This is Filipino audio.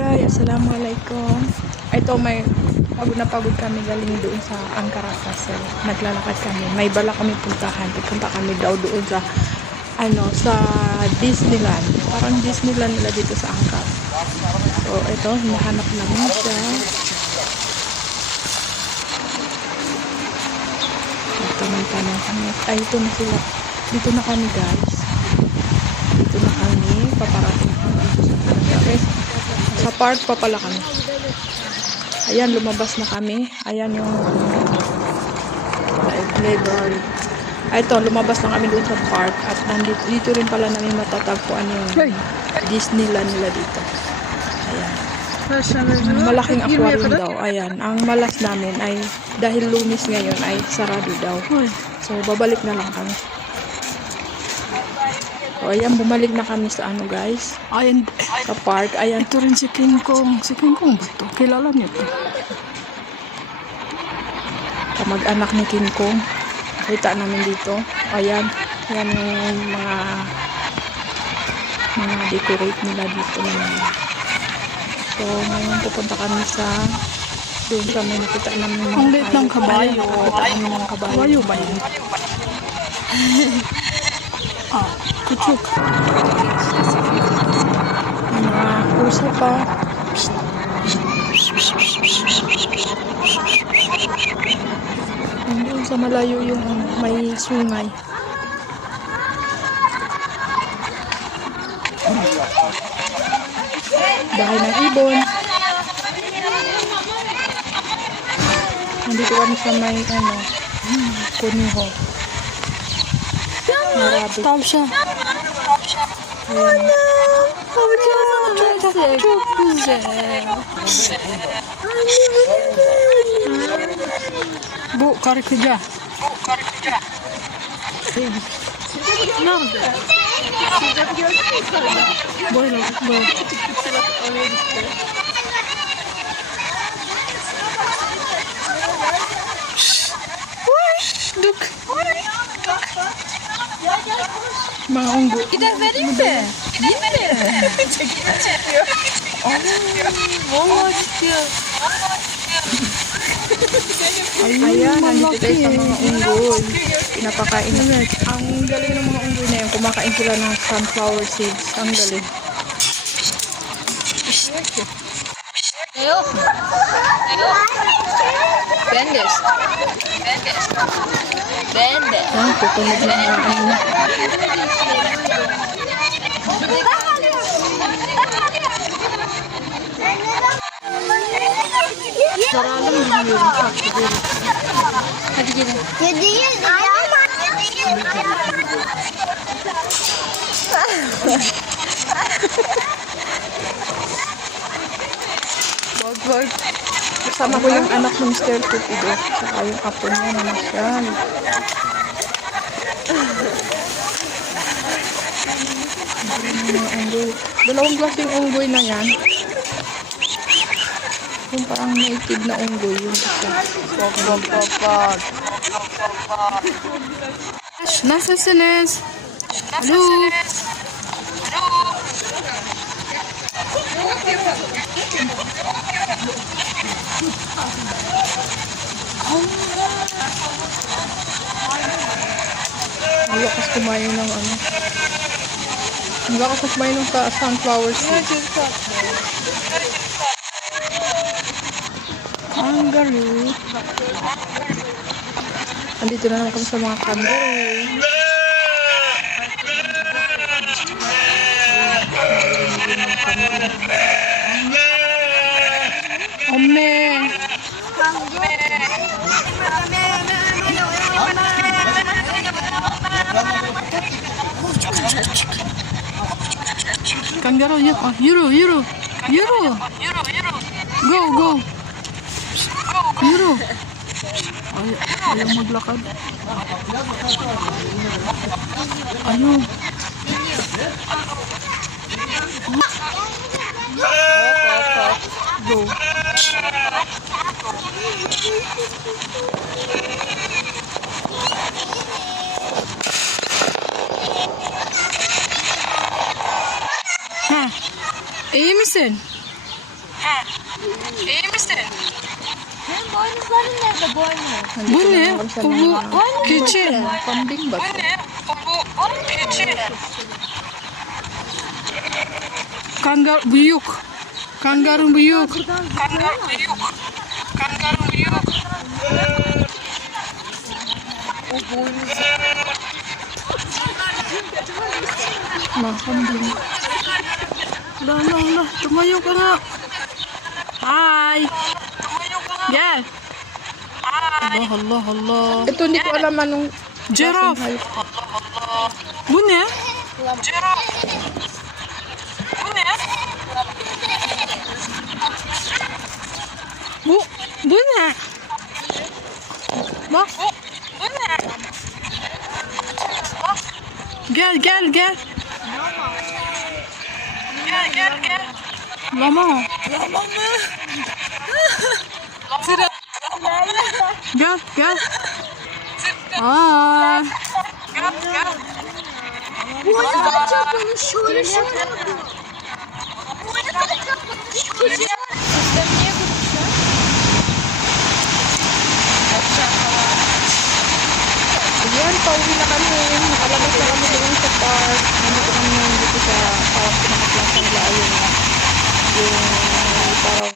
guys, assalamualaikum. Ito may pagod na pagod kami galing doon sa Ankara Castle. Naglalakad kami. May bala kami puntahan. Pupunta kami daw doon sa ano sa Disneyland. Parang Disneyland nila dito sa Ankara. So ito, hinahanap namin siya. Ito may tanong kami. Ay, ito na sila. Dito na kami guys. Dito na kami. Paparating kami dito sa Canada. Okay. Sa park pa pala kami. Ayan, lumabas na kami. Ayan yung library. Ay, ito, lumabas na kami doon sa park. At nandito, dito rin pala namin matatagpuan yung Disneyland nila dito. Ayan. Malaking aquarium daw. Ayan. Ang malas namin ay dahil lumis ngayon ay sarado daw. So, babalik na lang kami. So, ayan, bumalik na kami sa ano guys. Ayan, Sa park. Ayan. ito rin si King Kong. Si King Kong ba ito? Kilala niyo ito? kamag-anak ni King Kong. Kita namin dito. Ayan. Yan yung mga mga decorate nila dito. So, ngayon pupunta kami sa doon sa may nakita namin mga Ang liit ng kabayo. Ayan, Nakita namin mga kabayo. Kabayo ba yun? ah, kutsuk. Mga pusa pa. Doon sa malayo yung may sungay. Bahay ng ibon. Nandito kami sa may ano, kuniho. Beraber. Tavşan. Anam. Çok, çok, çok güzel. Bu karıkıca. Bu karıkıca. Ne oldu? Sıcak gördün mü? Böyle, böyle. Küçük Mga unggo. Gider vereyim mi? Gideyim mi? Çekiyor çekiyor. Vallahi istiyor. Ayan, nandito malaki. tayo sa mga unggoy. Pinapakain na. Ang galing ng mga unggoy na yun, kumakain sila ng sunflower seeds. Ang galing. Yok. Yok. Ben de. Ben de. Ben tutamadım. Zararlı mı bilmiyorum. Hadi gelin. Ya değil. bak bak. Kasama ko yung anak ng Mr. Cupido. Saka yung apo niya na unggoy. Dalawang klaseng unggoy na yan. Yung parang native na unggoy. Yung isa. Wag, wag, wag, wag. Nasılsınız? Alo. Ang lakas kumain ng ano. Ang lakas kumain ng sunflower seeds. Kangaroo. Andito na naman kami sa mga kangaroo. Anne. Ah, yürü, yürü, yürü. Go, go. Yürü. Ay, ayaw maglakad. Ayaw. Go. İyi misin? He. İyi misin? Benim boynuzlarım nerede boynuz? Bu ne? Bu, bu keçi. Bu ne? Bu, bu keçi. Kangar büyük. Kangarın büyük. Kangar büyük. Kangarın büyük. O boynuzu. Mahkum büyük. Tumayo ka na. Hi. Gel. Allah Allah Allah. Ito hindi ko alam anong Giraffe. Bu ne? Ciraf. Bu ne? Bu bu ne? Bak. Bu ne? Gel gel gel. Gel gel gel. Lama. Lama. Sudah. Go, go. Ah. Go, go. What macam ini Bunu şöyle Ayan, pauwi na kami. Nakalabas na kami doon sa park. Nandito kami dito sa park na nila. Ayun na. Yung parang